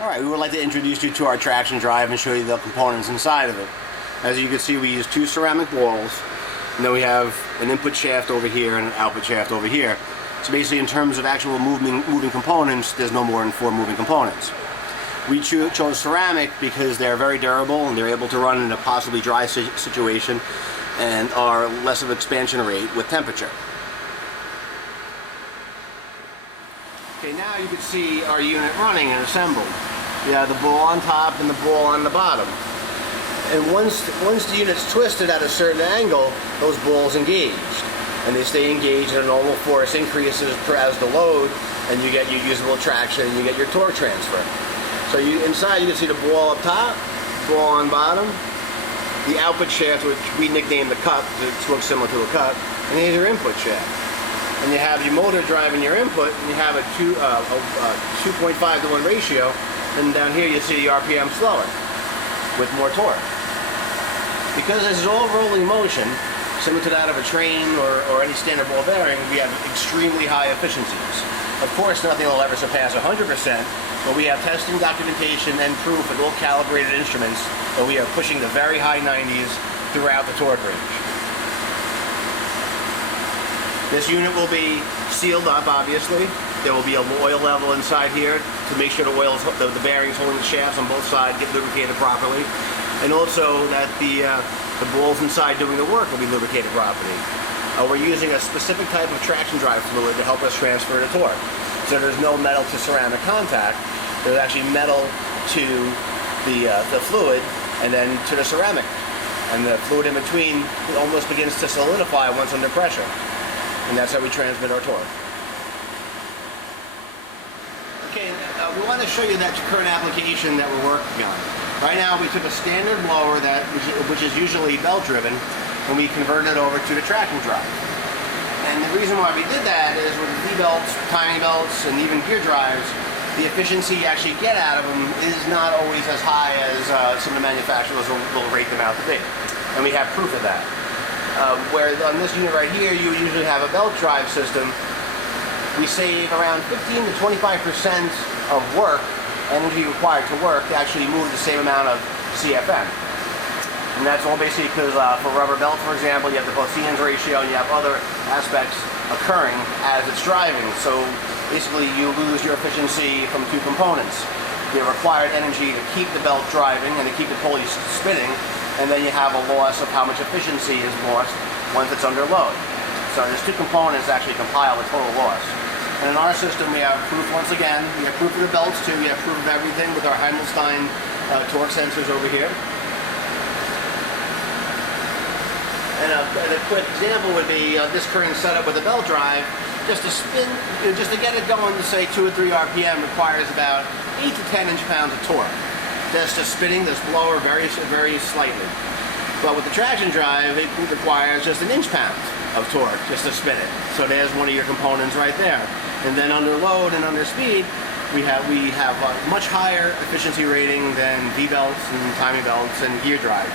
Alright, we would like to introduce you to our traction drive and show you the components inside of it. As you can see, we use two ceramic balls, and then we have an input shaft over here and an output shaft over here. So basically, in terms of actual moving components, there's no more than 4 moving components. We chose ceramic because they're very durable and they're able to run in a possibly dry situation and are less of expansion rate with temperature. Okay, now you can see our unit running and assembled. You have the ball on top and the ball on the bottom. And once the unit's twisted at a certain angle, those balls engaged. And they stay engaged and the normal force increases as the load, and you get your usable traction and you get your torque transfer. So inside you can see the ball up top, ball on bottom, the output shaft, which we nicknamed the cup because it looks similar to a cup, and here's your input shaft. And you have your motor driving your input, and you have a 2.5 to 1 ratio, and down here you see the RPM slower with more torque. Because this is all rolling motion, similar to that of a train or any standard ball bearing, we have extremely high efficiencies. Of course, nothing will ever surpass 100%, but we have testing documentation and proof with all calibrated instruments that we are pushing the very high 90s throughout the torque range. This unit will be sealed up, obviously. There will be an oil level inside here to make sure the bearings holding the shafts on both sides get lubricated properly. And also that the balls inside doing the work will be lubricated properly. We're using a specific type of traction drive fluid to help us transfer the torque. So there's no metal to ceramic contact. There's actually metal to the fluid and then to the ceramic. And the fluid in between almost begins to solidify once under pressure. And that's how we transmit our torque. Okay, we want to show you that current application that we're working on. Right now we took a standard blower which is usually belt driven, and we converted it over to the traction drive. And the reason why we did that is with V-belts, timing belts, and even gear drives, the efficiency you actually get out of them is not always as high as some of the manufacturers will rate them out to be. And we have proof of that. Where on this unit right here, you usually have a belt drive system. We save around 15 to 25% of work, energy required to work, to actually move the same amount of CFM. And that's all basically because for rubber belts, for example, you have the Poisson's ratio and you have other aspects occurring as it's driving. So basically you lose your efficiency from 2 components. The required energy to keep the belt driving and to keep the pulley spinning, and then you have a loss of how much efficiency is lost once it's under load. So there's 2 components that actually compile the total loss. And in our system we have proof once again. We have proof of the belts too. We have proof of everything with our Heimelstein torque sensors over here. And a quick example would be this current setup with a belt drive. Just to spin, just to get it going to say 2 or 3 RPM requires about 8 to 10 inch-pounds of torque. Just spinning this blower very slightly. But with the traction drive, it requires just 1 inch-pound of torque just to spin it. So there's one of your components right there. And then under load and under speed, we have a much higher efficiency rating than V-belts and timing belts and gear drive.